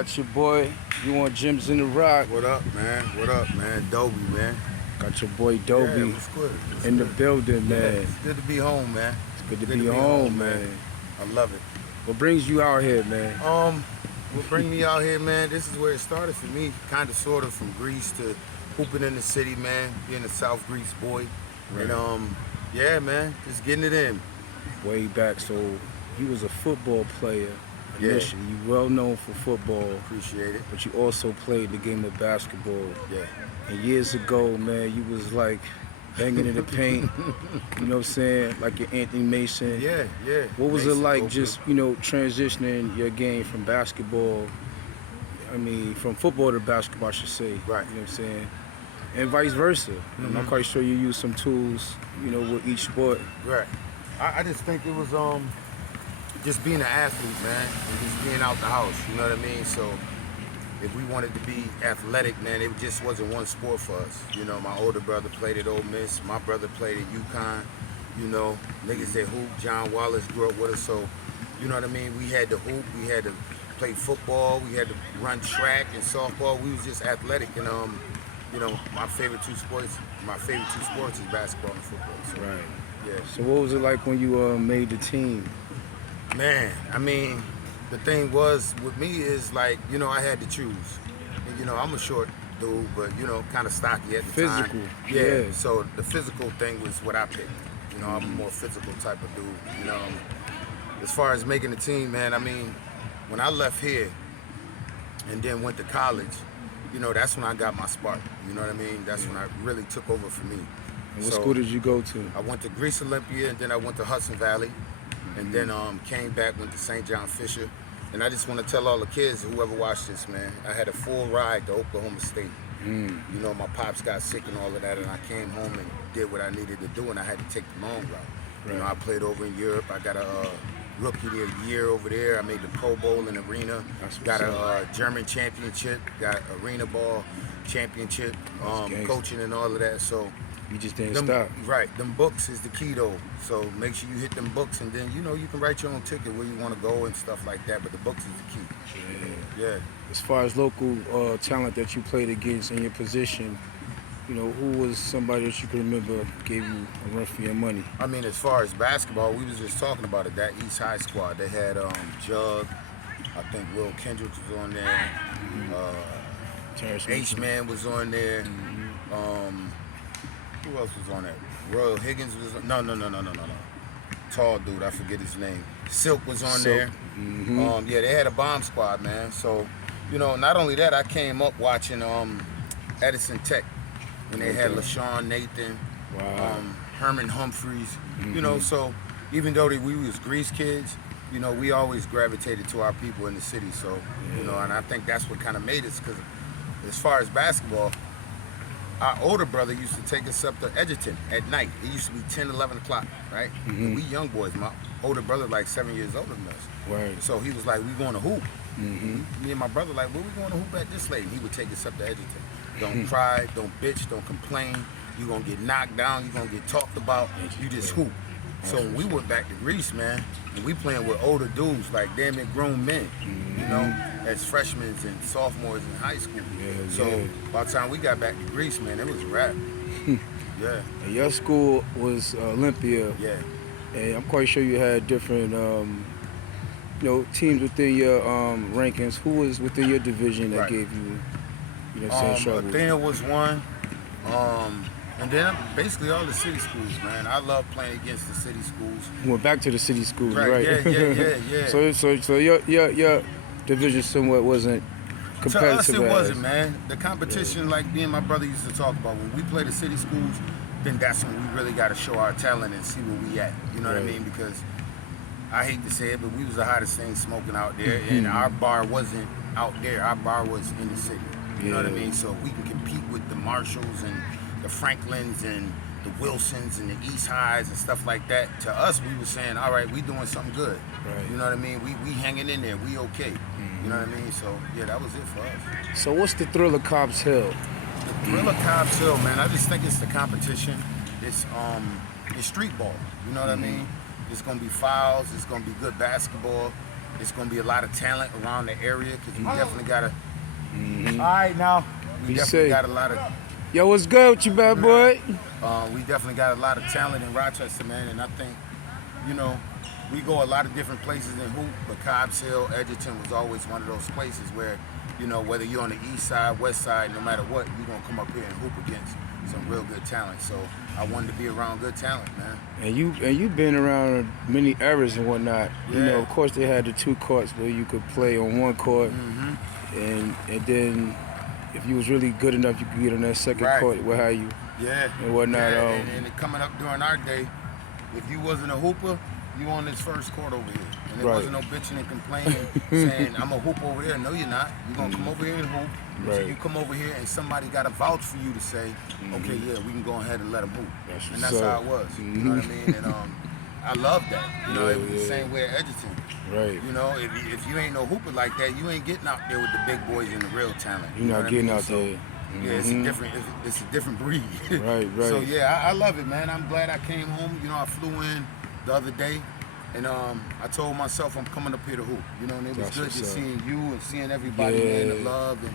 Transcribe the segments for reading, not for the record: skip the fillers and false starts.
got your boy. You want Gems in the Rock? What up, man? What up, man? Doby, man. Got your boy Doby Yeah, what's good? What's in good? the building, man. Yeah, it's good to be home, man. It's good to be home, man. I love it. What brings you out here, man? What bring me out here, man? This is where it started for me, kind of, sort of, from Greece to hooping in the city, man. Being a South Greece boy, Right. and yeah, man, just getting it in. Way back, so you was a football player initially. You well known for football, Appreciate it. but you also played the game of basketball. Yeah. And years ago, man, you was like banging in the paint. You know what I'm saying? Like your Anthony Mason. Yeah, yeah. What was it Mason, like Doby. just, transitioning your game from basketball, from football to basketball, I should say. Right. You know what I'm saying? And vice versa. I'm not quite sure you use some tools, with each sport. Right. I just think it was just being an athlete, man, and just being out the house, you know what I mean? So if we wanted to be athletic, man, it just wasn't one sport for us. My older brother played at Ole Miss, my brother played at UConn, niggas that hoop, John Wallace grew up with us, so you know what I mean? We had to hoop, we had to play football, we had to run track and softball. We was just athletic, and my favorite two sports is basketball and football. So, Right. yeah. So what was it like when you made the team? Man, the thing was with me is like, I had to choose. And, I'm a short dude, but kind of stocky at the Physical. time. Yeah. So the physical thing was what I picked. I'm a more physical type of dude. As far as making the team, man, when I left here and then went to college, that's when I got my spark. You know what I mean? That's when I really took over for me. And what school did you go to? I went to Greece Olympia, and then I went to Hudson Valley, and then came back, went to St. John Fisher. And I just want to tell all the kids, whoever watched this, man, I had a full ride to Oklahoma State. My pops got sick and all of that, and I came home and did what I needed to do, and I had to take the long route. Right. I played over in Europe. I got a Rookie of the Year over there. I made the Pro Bowl in arena. Got a German championship. Got arena ball championship. Coaching and all of that. So You just didn't stop. Right. Them books is the key though. So make sure you hit them books, and then you can write your own ticket where you want to go and stuff like that. But the books is the key. Yeah. As far as local talent that you played against in your position, who was somebody that you can remember gave you a run for your money? As far as basketball, we was just talking about it. That East High squad, they had Jug, I think Will Kendricks was on there. Terrance Mitchell. H-Man was on there. Who else was on there? Royal Higgins was on. No. Tall dude, I forget his name. Silk was on there. Yeah, they had a bomb squad, man. So, not only that, I came up watching Edison Tech when they had LaShawn Nathan, Herman Humphreys. So even though we was Greece kids, we always gravitated to our people in the city. So, and I think that's what kind of made us, because as far as basketball, our older brother used to take us up to Edgerton at night. It used to be 10, 11 o'clock, right? And we young boys. My older brother like 7 years older than us. Right. So he was like, we going to hoop. Me and my brother like, where we going to hoop at this late? And he would take us up to Edgerton. Don't cry, don't bitch, don't complain. You're going to get knocked down, you're going to get talked about, you just hoop. So when we went back to Greece, man, and we playing with older dudes, like damn it grown men, as freshmen and sophomores in high school. So by the time we got back to Greece, man, it was a wrap. Yeah. And your school was Olympia. Yeah. And I'm quite sure you had different, teams within your rankings. Who was within your division that gave you, trouble? Athena was one. And then basically all the city schools, man. I love playing against the city schools. You went back to the city schools, right? Yeah. So your division somewhat wasn't competitive. To us, it wasn't, man. The competition, like me and my brother used to talk about, when we play the city schools, then that's when we really got to show our talent and see where we at. You know what I mean? Because I hate to say it, but we was the hottest thing smoking out there, and our bar wasn't out there. Our bar was in the city. You know what I mean? So we can compete with the Marshalls and the Franklins and the Wilsons and the East Highs and stuff like that. To us, we were saying, all right, we doing something good. Right. You know what I mean? We hanging in there. We okay. You know what I mean? So, yeah, that was it for us. So what's the thrill of Cobb's Hill? The thrill of Cobb's Hill, man, I just think it's the competition. It's street ball. You know what I mean? It's going to be fouls. It's going to be good basketball. It's gonna be a lot of talent around the area because we definitely got a. All right, now we definitely got a lot of. Yo, what's good with you, bad boy? We definitely got a lot of talent in Rochester, man, and I think, you know, we go a lot of different places in hoop, but Cobb's Hill, Edgerton was always one of those places where, you know, whether you're on the east side, west side, no matter what, you're gonna come up here and hoop against some real good talent. So I wanted to be around good talent, man. And you've been around many eras and whatnot. Yeah. You know, of course they had the 2 courts where you could play on one court, and then if you was really good enough, you could get on that second court, what have you. And whatnot. Yeah, and coming up during our day, if you wasn't a hooper, you on this first court over here. And there wasn't no bitching and complaining saying, I'm a hoop over here. No, you're not. You're going to come over here and hoop. So you come over here and somebody got to vouch for you to say, okay, yeah, we can go ahead and let them hoop. And that's how it was. You know what I mean? And I love that. You know, it was the same way at Edgerton. You know, if you ain't no hooper like that, you ain't getting out there with the big boys and the real talent. You're not getting out there. Yeah, it's a different breed. Right. So yeah, I love it, man. I'm glad I came home. You know, I flew in the other day, and I told myself I'm coming up here to hoop. You know, and it was good just seeing you and seeing everybody, man, the love and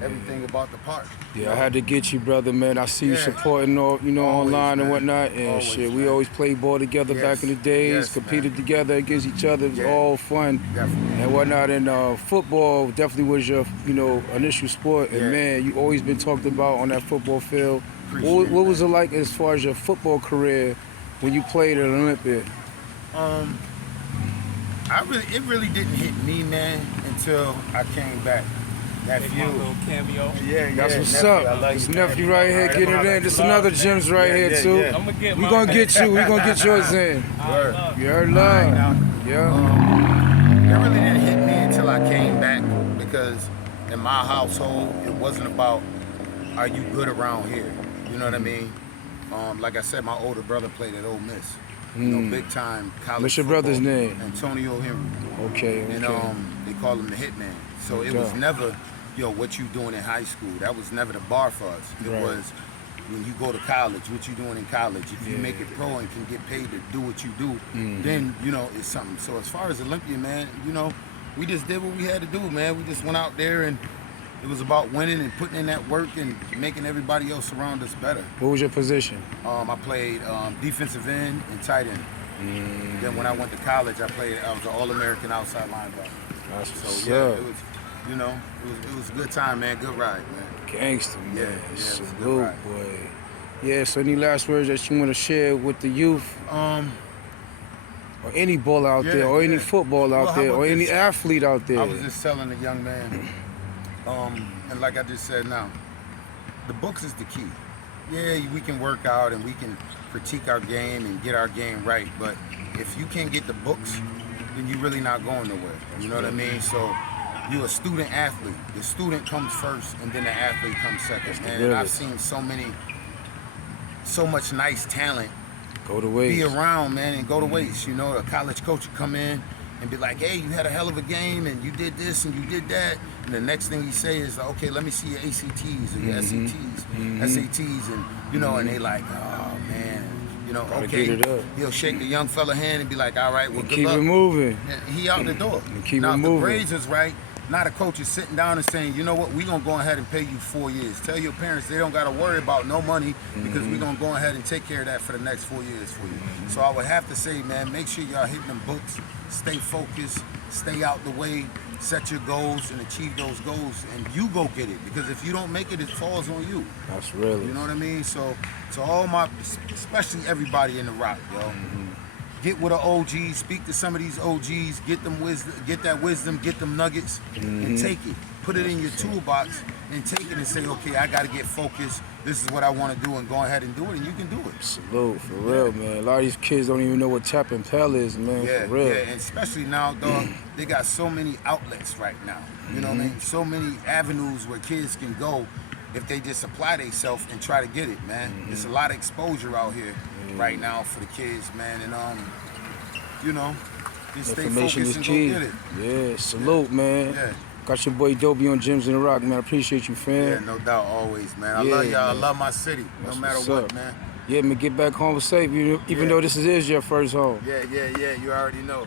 everything about the park. Yeah, I had to get you, brother, man. I see you supporting all, you know, always, online and whatnot, and always, shit. We always played ball together back in the days, competed together against each other. It was all fun and whatnot. And football definitely was your, you know, initial sport. And man, you always been talked about on that football field. What was it like as far as your football career when you played at Olympia? It really didn't hit me, man, until I came back. That little cameo. That's what's up. This nephew right here getting it in. This another Jim's right here too. I'm gonna get we gonna get you. We gonna get yours in. You heard love. That really didn't hit me until I came back, because in my household it wasn't about are you good around here. You know what I mean? Like I said, my older brother played at Ole Miss. You know, big time college. What's your football. brother's name? Antonio Henry. Okay. And they call him the Hitman. So it was never, yo, what you doing in high school. That was never the bar for us. It was when you go to college, what you doing in college. If you make it pro and can get paid to do what you do, then, you know, it's something. So as far as Olympia, man, you know, we just did what we had to do, man. We just went out there and it was about winning and putting in that work and making everybody else around us better. What was your position? I played defensive end and tight end. Then when I went to college, I was an All-American outside linebacker. It was, you know, it was a good time, man. Good ride, man. Gangster, man. Yeah, salute, boy. Yeah, so any last words that you want to share with the youth? Or any ball out there, or any football out there, or any athlete out there? I was just telling a young man, and like I just said now, the books is the key. Yeah, we can work out and we can critique our game and get our game right, but if you can't get the books, then you're really not going nowhere. You know what I mean? So you're a student athlete. The student comes first and then the athlete comes second. And I've seen so much nice talent go to waste. Be around, man, and go to waste. You know, a college coach would come in and be like, hey, you had a hell of a game and you did this and you did that. And the next thing he say is, okay, let me see your ACTs or your SATs, and, you know, and they like, oh, man. You know, okay, he'll shake the young fella hand and be like, all right, well, good luck. Keep it moving. He out the door. Now, if the grades is right, now the coach is sitting down and saying, you know what, we're going to go ahead and pay you 4 years. Tell your parents they don't got to worry about no money because we're going to go ahead and take care of that for the next 4 years for you. So I would have to say, man, make sure y'all hitting them books, stay focused, stay out the way, set your goals and achieve those goals, and you go get it. Because if you don't make it, it falls on you. That's really. You know what I mean? So to all my, especially everybody in the rock, yo, get with an OG, speak to some of these OGs, get them wisdom, get that wisdom, get them nuggets, and take it. Put it in your toolbox and take it and say, okay, I got to get focused. This is what I want to do, and go ahead and do it, and you can do it. Salute, for real, man. A lot of these kids don't even know what tap and pal is, man, for real. Yeah, and especially now, dog, they got so many outlets right now. You know what I mean? So many avenues where kids can go if they just apply themselves and try to get it, man. There's a lot of exposure out here right now for the kids, man, and you know, just stay focused and go get it. Yeah, salute, man. Yeah. Got your boy Doby on Gyms in the Rock, man. I appreciate you, fam. Yeah, no doubt, always, man. I love y'all. I love my city, no matter what, man. Yeah, man, get back home safe, even though this is your first home. Yeah, you already know.